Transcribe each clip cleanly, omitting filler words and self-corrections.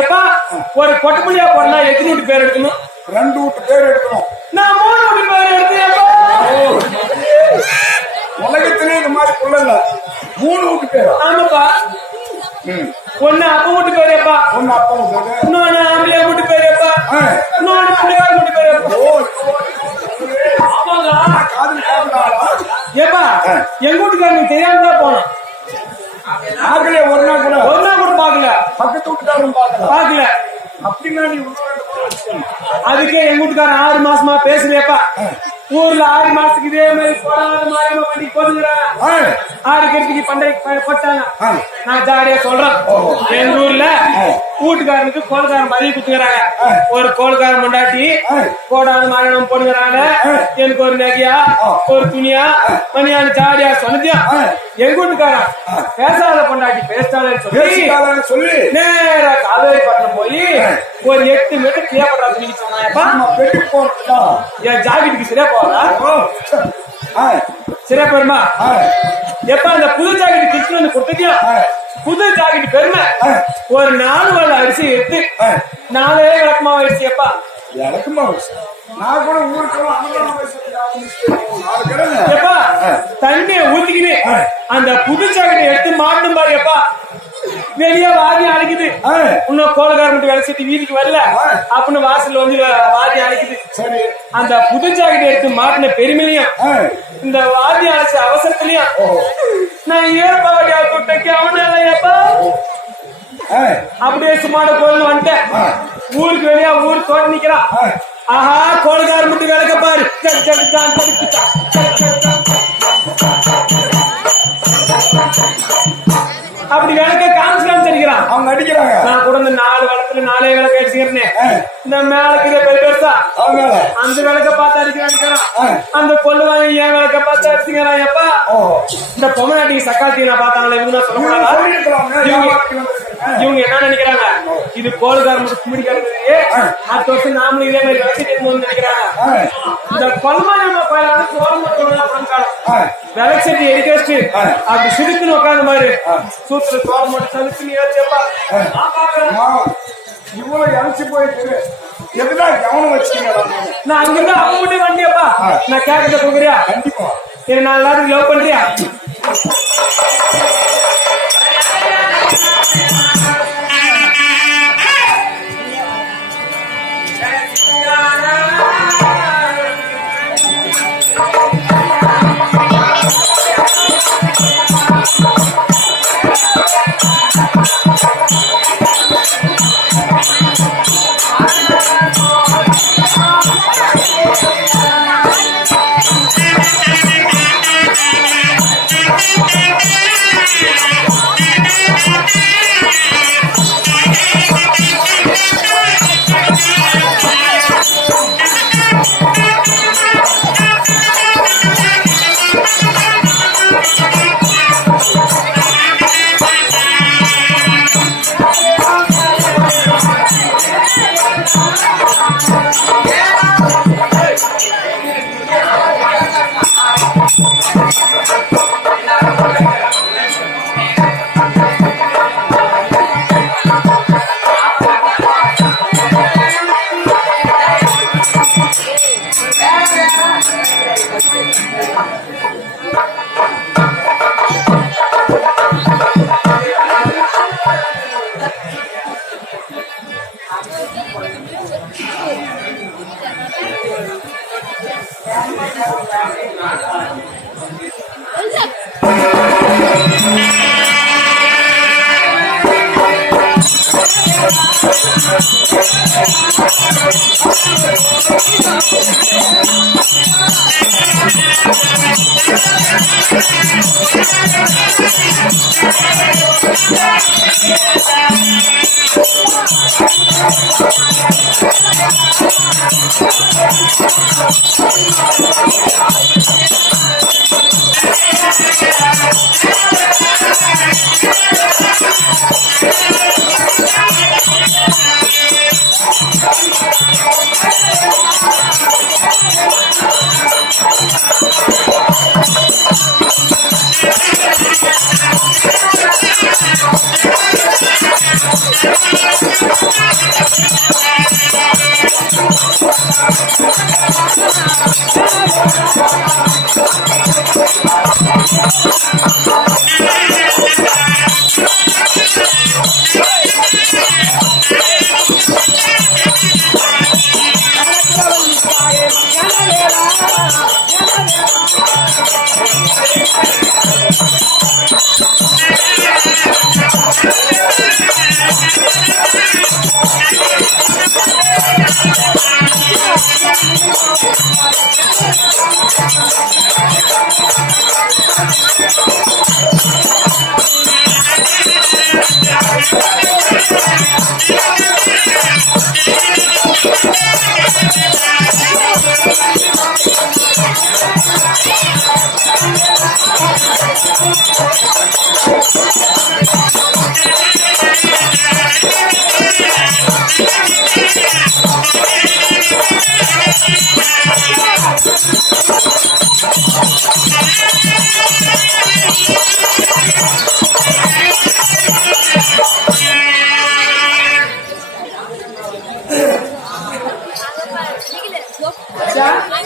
எப்பா ஒரு பொட்டப்புள்ளியா போடனா எத்தனை வீட்டு பேர் எடுக்கணும்? 2 வீட்டு பேர் எடுக்கணும். நான் 3 வீட்டு பேர் எடுத்தேன். உலகத்திலே இந்த மாதிரி கொள்ளல 3 வீட்டு பேர். ஆமாப்பா. ஒன்னு அப்பா வீட்டு பேர் எப்பா, ஒன்னு அப்பா வீட்டு பேர், இன்னொன்னு ஆம்பளை வீட்டு பேர் எப்பா, இன்னொன்னு பிள்ளையார் வீட்டு பேர் எப்பா. ஏப்பா எங்க வீட்டுக்காரனுக்கு தெரியாம தான் போனோம். ஒரு நாள் கூட பாக்கல, பக்கத்து வீட்டுக்காரரும் பாக்கல. அப்படின்னா நீ அதுக்கே எங்க வீட்டுக்காரன் 6 மாசமா பேசுறேப்பா. ஊர்ல 6 மாசத்துக்கு இதே மாதிரி போடாத மாதிரி பண்ணி போதுங்கிறான். 6 கருத்துக்கு பண்டைக்கு போட்டாங்க. நான் ஜாலியா சொல்றேன். எங்க ஊர்ல வீட்டுக்காரனுக்கு கோல்காரன் மதிய குத்துக்கிறாங்க. ஒரு கோல்காரன் கொண்டாட்டி கோடாத மாதிரி போடுங்கிறாங்க. எனக்கு ஒரு நகையா ஒரு துணியா மணியான ஜாலியா சொன்னதியா எங்க வீட்டுக்காரன் பேசாத கொண்டாட்டி பேசிட்டான்னு சொல்லி நேரா காவேரி பட்டினம் போய் ஒரு 8 மீட்டர் கிளியர் பண்ற துணிக்கு சொன்னாப்பா. என் ஜாக்கெட்டுக்கு சரியா போறா சரியா பெருமா. எப்ப அந்த புது ஜாக்கெட் கிருஷ்ணன் வந்து கொடுத்ததியா புது ஜாக்கெட் பெருமை ஒரு 4 வேளை அரிசி எடுத்து 4 விளக்கமா அரிசி எப்பா எனக்குமா நான் கூட ஊருக்கு எப்பா தண்ணிய ஊத்திக்கிட்டு அந்த புது ஜாக்கெட்டை எடுத்து மாட்டணும் பாரு. எப்பா வெளியே வாதி அழைக்குது. இன்னும் கோலகாரன் வேலை செய்து வீட்டுக்கு வரல அப்படின்னு வாசல் வந்து வாதி அழைக்குது. அந்த புது ஜாக்கெட்டை எடுத்து மாட்டின பெருமையிலையும் இந்த வாதி அழைச்ச அவசரத்திலையும் நான் ஏற்பாடு கூட்டக்கு அவனால எப்பா அப்படியே சும்மாட கோயில் வந்துட்டேன். ஊருக்கு வெளியா ஊருக்கு தோட்ட நிக்கிறான். ஆஹா கோலகாரன் மட்டும் விளக்க பாரு. அப்படி விளக்க காமிச்சு அடிக்கிறான். அவங்க அடிக்கிறாங்க. நான் கூட இந்த 4 விளக்குல 4 விளக்கு அடிச்சுக்கிறேன். இந்த மேலக்கு பெருசா அந்த விளக்க பார்த்து அடிக்கிறான். அந்த கொள்ளு வாங்கி என் விளக்க பார்த்து அடிச்சுக்கிறான். எப்பா இந்த பொம்மநாட்டிக்கு சக்காத்தி நான் பார்த்தாங்களே இவங்க சொல்ல இவங்க என்ன நினைக்கிறாங்க, இது கோல்காரனுக்கு கும்பிடிக்கிறது அடுத்த வருஷம் நாமளும் இதே மாதிரி விளக்கு நினைக்கிறாங்க. இந்த கொல்மாயமா கோயிலான சோழம் விளக்கு சட்டி எரிக்க வச்சு அப்படி சுடுக்குன்னு உட்காந்த மாதிரி சூத்துல சோழம் மட்டும் சதுக்குன்னு ஏறிச்சப்பா. இவ்வளவு இறச்சி போயிட்டு எதுனா கவனம் வச்சுக்கீங்க. நான் அங்கிருந்து அவங்க மட்டும் வண்டியப்பா நான் கேட்கறத கொடுக்குறியா? கண்டிப்பா. சரி 4 நாளுக்கு லவ் பண்றியா?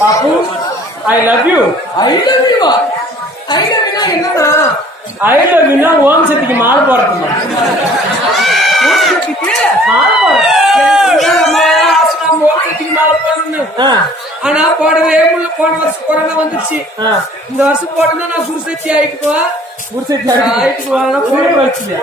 பாப்பு I love you. I love you. I love you என்னன்னா ஐ லவ் யூனா ஓம் சக்திக்கு மாலை போறதுமா? ஊருக்கு மாலை போறது ஆனா போடவே முடியல. போன வருஷம் கொரோனா வந்துருச்சு. இந்த வருஷம் போட்டா நான் சுருசச்சி ஆயிட்டுக்குவேன். குடிச்சிட்டு ஆயிட்டுக்குவேன் வச்சு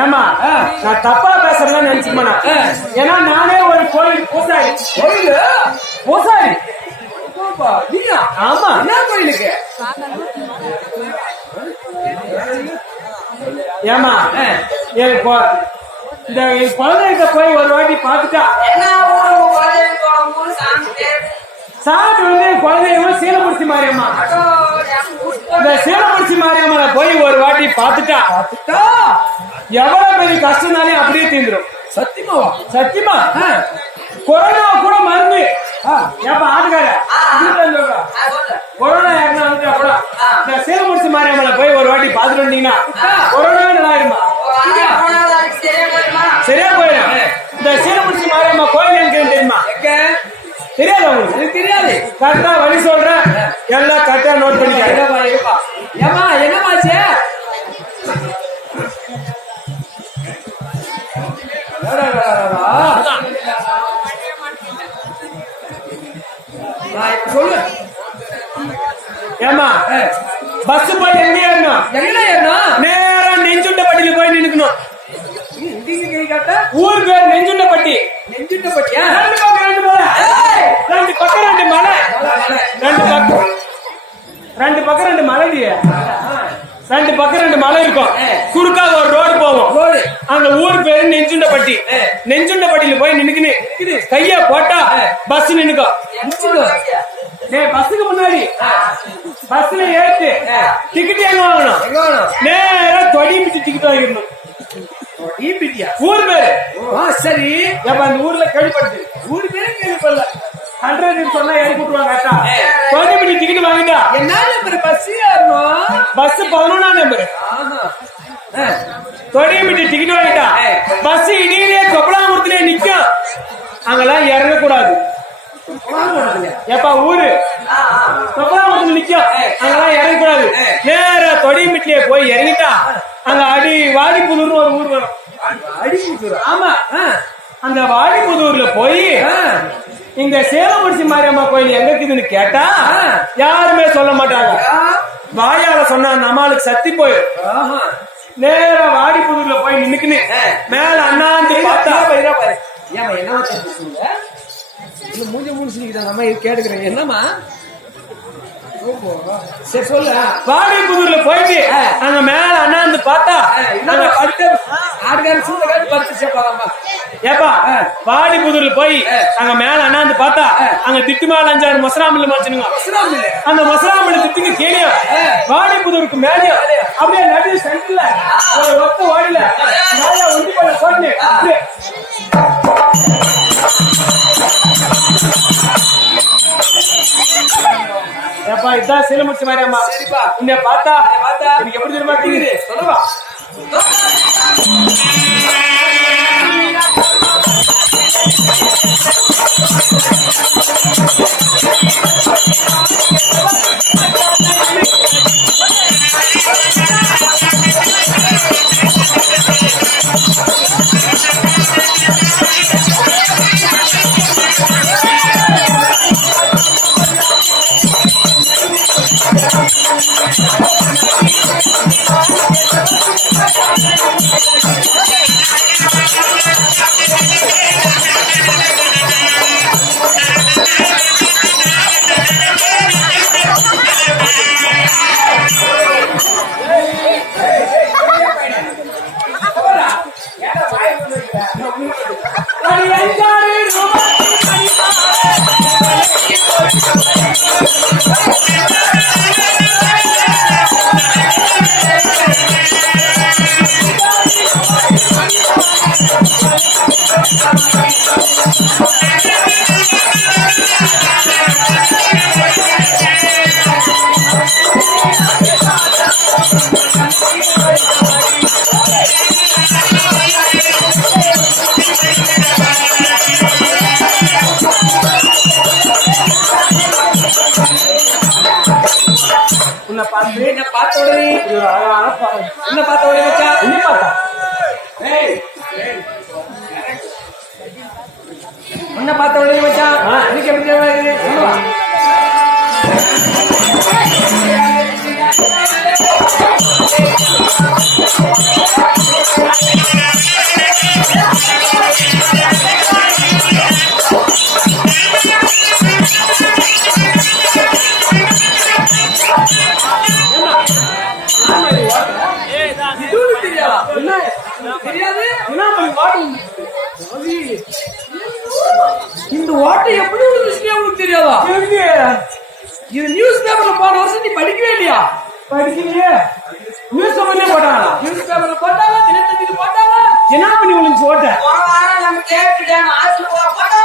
ஏமா நான் தப்பா பேசுறேன்னு நினைச்சுக்கமா? ஏன்னா நானே ஒரு கோயில் பூசாரி. பூசாரி ஆமா. என்ன கோயிலுக்கு? ஏமா எனக்கு இந்த குழந்தைகிட்ட போய் ஒரு வாட்டி பாத்துட்டா சாமி வந்து குழந்தைய சீலமுடிச்சி மாரியம்மா. இந்த சீலமுடிச்சி மாரியம்மா போய் ஒரு வாட்டி பாத்துட்டா எவ்வளவு பெரிய கஷ்டம்னாலே அப்படியே தீந்துரும். சத்தியமாவா? சத்தியமா. கொரோனா கூட மருந்து ஏப்பா ஆட்டுக்கார கொரோனா யாருன்னா வந்துட்டா கூட இந்த சீலமுடிச்சி மாரியம்மனை போய் ஒரு வாட்டி பாத்துட்டு வந்தீங்கன்னா கொரோனா நல்லா இருமா. சரியா போயிடும். இந்த சீலமுடிச்சி மாரியம்மா கோயில் எனக்கு தெரியுமா? தெரியாது உங்களுக்கு? தெரியாது. கரெக்டா வழி சொல்றேன், எல்லாம் கரெக்டா நோட் பண்ணிக்க. ஏமா என்னமாச்சு? சொல்லு. ஏமா பஸ் போய் எங்க ஏறணும்? எங்க ஏறணும்? நேரா நெஞ்சுண்டப்பட்டியில போய் நின்னுக்கணும். ஊர் பேர் நெஞ்சுண்டப்பட்டி. நெஞ்சுண்டப்பட்டியா? ரெண்டு பக்கம் ரெண்டு மலை. ரெண்டு பக்கம் ரெண்டு மலை. ரெண்டு பக்கம் ரெண்டு மலை இருக்கும். குறுக்கா ஒரு ரோடு போவோம். அந்த ஊர் பேரு நெஞ்சுண்டப்பட்டி. நெஞ்சுண்டப்பட்டியில போய் நின்னுக்குன்னு கைய போட்டா பஸ் நின்னுக்கும். பஸ்ஸுக்கு முன்னாடி பஸ்ல ஏத்து டிக்கெட் எங்க வாங்கணும்? நேரா தொடிப்பிட்டு டிக்கெட் வாங்கிடணும். ஊர் பேரு. சரி. அப்ப அந்த ஊர்ல கேள்விப்பட்டு ஊர் பேரு கேள்விப்படல. 100 சொன்னா ஏறி கூட்டுவாங்க. தொடிப்பிட்டு டிக்கெட் வாங்கிட்டா என்ன நம்பர் பஸ் ஏறணும்? பஸ் 11ஆம் நம்பர். தொடிப்பிட்டு டிக்கெட் வாங்கிட்டா பஸ் இடையிலே கொப்பலாங்குளத்திலே நிக்கும். அங்கெல்லாம் இறங்கக்கூடாது. எப்பா ஊரு கொப்பலாங்குளத்துல நிக்கும். அங்கெல்லாம் இறங்கக்கூடாது. நேரா தொடிமிட்டிலே போய் இறங்கிட்டா அங்க வாடிப்புதூர்னு ஒரு ஊர் வரும். அடிப்புதூர்? ஆமா. அந்த வாடிப்புதூர்ல போய் இந்த சேலமுடிச்சி மாரியம்மா கோயில் எங்க இருக்குதுன்னு கேட்டா யாருமே சொல்ல மாட்டாங்க. வாயால சொன்னா நம்மளுக்கு சத்தி போயிடும். நேரா வாடிப்புதூர்ல போய் நின்னுக்குன்னு மேல அண்ணாந்து பார்த்தா என்ன மூஞ்சி முடிச்சுக்கிட்ட நம்ம கேட்டுக்கிறேன். என்னமா? சரி சொல்லு. வாடிப்புதூர்ல போயிட்டு அங்க மேல அண்ணாந்து பார்த்தா ஆடுகார சூழ்நிலை படுத்து சேர்ப்பாங்கம்மா. ஏப்பா வாடி புதூர்ல போய் அங்க மேல அண்ணாந்து பார்த்தா அங்க திட்டு மேல 5-6 மொசராமில்ல மாச்சுனுங்க. அந்த மொசராமில்ல திட்டுக்கு கீழே வாடி புதூருக்கு மேலேயும் அப்படியே நடு சென்டர்ல ஒரு ஒத்த ஓடில மேல ஒண்டி பண்ண போட்டு ஏப்பா இதான் சிலமுச்சு மாதிரியாம்மா. சரிப்பா உன்னை பார்த்தா எனக்கு எப்படி தெரியுமா தெரியுது சொல்லுவா. என்ன பார்த்த உடனே வச்சா என்ன பார்த்தா உன்னை பார்த்த உடனே வச்சா எனக்கு எப்படி சொல்லுவா. தெரியாது இந்த ஓட்டை எப்படி விழுந்துச்சுன்னு உங்களுக்கு தெரியாதா? இது நியூஸ் பேப்பர்ல போன வருஷம் நீ படிக்கவே இல்லையா? படிக்கலையே. நியூஸ் பேப்பர்ல போட்டாங்க. நியூஸ் பேப்பர்ல போட்டாங்க, தினத்தந்தியில போட்டாங்க. என்ன பண்ணி விழுந்துச்சு ஓட்ட? நம்ம கேட்டுட்டேன் ஆஸ்ல போட்டாங்க.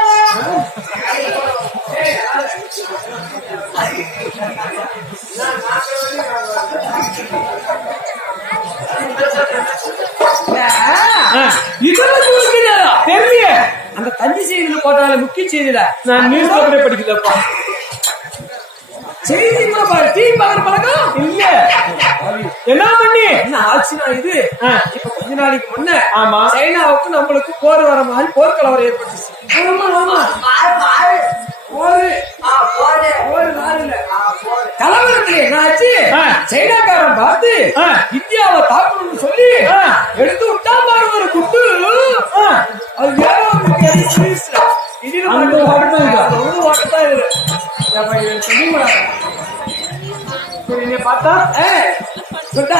இதெல்லாம் தெரியல. அந்த தந்தி செய்தியில போட்டால முக்கிய செய்தியில நான் நியூஸ் பேப்பரே படிக்கலப்பா. செய்தி கூட பாரு, டிவி பாக்குற பழக்கம் இல்ல. என்ன பண்ணி என்ன ஆச்சுன்னா இது இப்ப கொஞ்ச நாளைக்கு முன்ன ஆமா சைனாவுக்கு நம்மளுக்கு போர் வர மாதிரி போர்க்கலவரம் ஏற்பட்டுச்சு. கலவரத்துல என்ன ஆச்சு? சைனாக்காரன் பார்த்து இந்தியாவை தாக்கணும்னு சொல்லி எடுத்து விட்டா பாரு ஒரு குட்டு. அது வேற பார்த்தா சொல்லிட்டா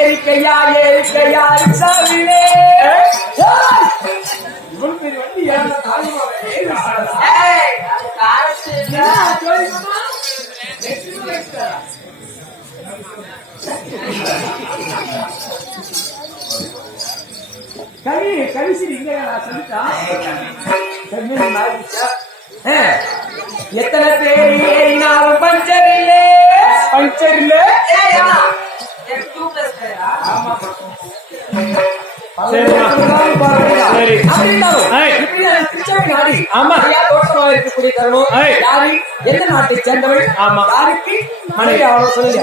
ஏரிக்கையா ஏரிக்கையா சாவிலே இவ்வளவு பேர் வந்து ஏன் கனி கனிசிரி இங்க சொல்லிட்டா எத்தனை பேர் ஏறினாலும் பஞ்சர் இல்லே பஞ்சர் இல்ல. இருக்கக்கூடிய தருணம் யாரு எந்த நாட்டை சேர்ந்தவள் யாருக்கு மனைவி அவ்வளவு சொல்லுங்க.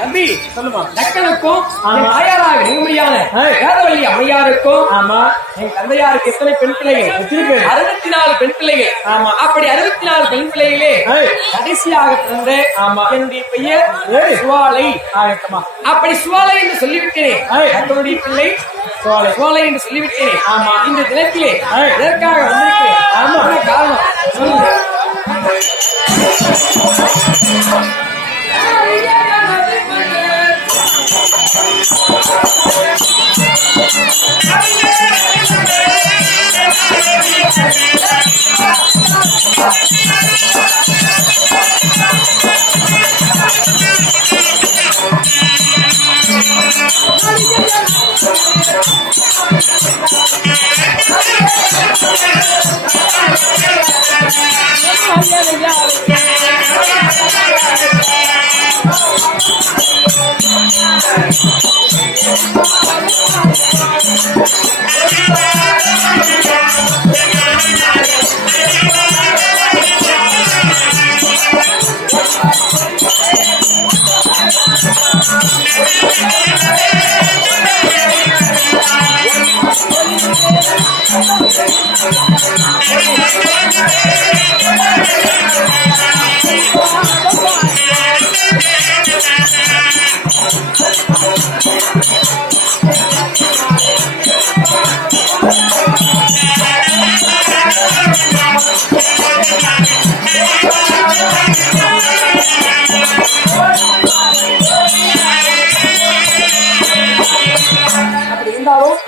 தம்பி சொல்லுமா. நக்கனுக்கும் ஆமா. என் தாயாராக வெகுமதியான வேதவள்ளி அம்மையாருக்கும் ஆமா. என் தந்தையாருக்கு எத்தனை பெண் பிள்ளைகள்? எத்தனை பேர்? 64 பெண் பிள்ளைகள். ஆமா. அப்படி 64 பெண் பிள்ளைகளே ஏய். கடைசியாக பிறந்த ஆமா. என்னுடைய பெயர் ஏய். சுவாலை. ஆயத்தமா. அப்படி சுவாலை என்று சொல்லிவிட்டேன். ஏய். தங்களுடைய பிள்ளை சோலை. சுவாலை என்று சொல்லிவிட்டேன். ஆமா. இந்த தினத்திலே ஏய். எதற்காக வந்திருக்கிறேன்? ஆமா. என்ன காரணம் சொல்லுங்க.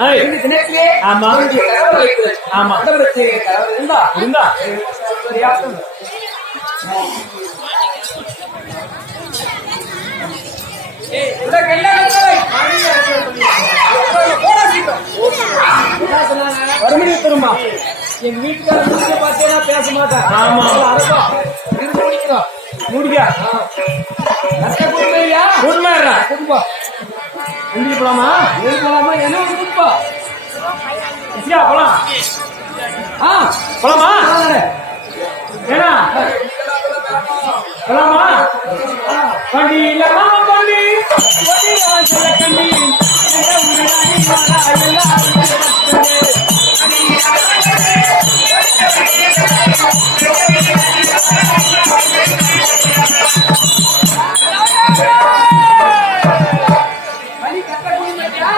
ஏய். இந்த தினத்திலே ஆமா. என்னுடைய கணவர் அழைக்கிறது. ஆமா. மண்டபத்திலே கணவர் இருந்தா இருந்தா சரியாகும். ஏய், இந்த கல்யாணத்தை போடா சீக்கிரம். என்ன சொன்னாங்க? வறுமணி தருமா. எங்க வீட்டுக்கார முடிச்ச பார்த்தேன்னா பேச மாட்டேன். ஆமா. அர்த்தம் இருந்து முடிக்கிறோம். முடிக்க கஷ்ட குடும்பையா உண்மையா குடும்பம் வண்டி போலாமா. போலாமா? என்ன ஒரு குடும்பம்? இசியா போலாம். ஆ போலாமா. போலாங்க. ஏன்னா போலாமா. வண்டி இல்ல மாமா வண்டி வண்டி வாசல கண்டி எங்க ஊரில் மாறா எல்லாம் வலி கட்ட குடும்பத்தியா?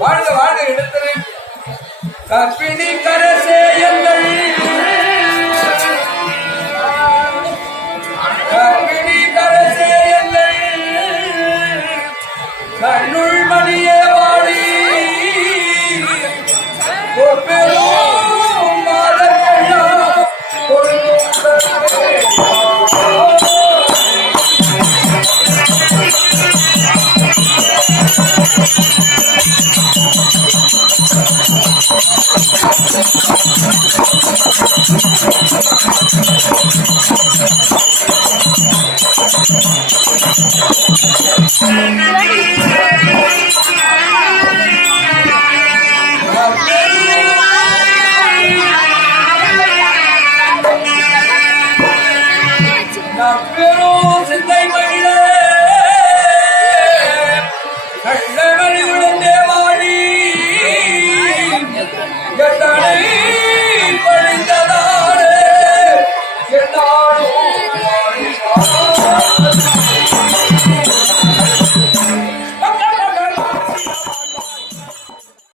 வாழ்க வாழ்க இடத்திலே கற்பிணி கரசே எங்கள் கற்பிணி கரசே எங்கள் கண்ணுள் மணியே வாழி பெரும் மாதக்கையா பெரும்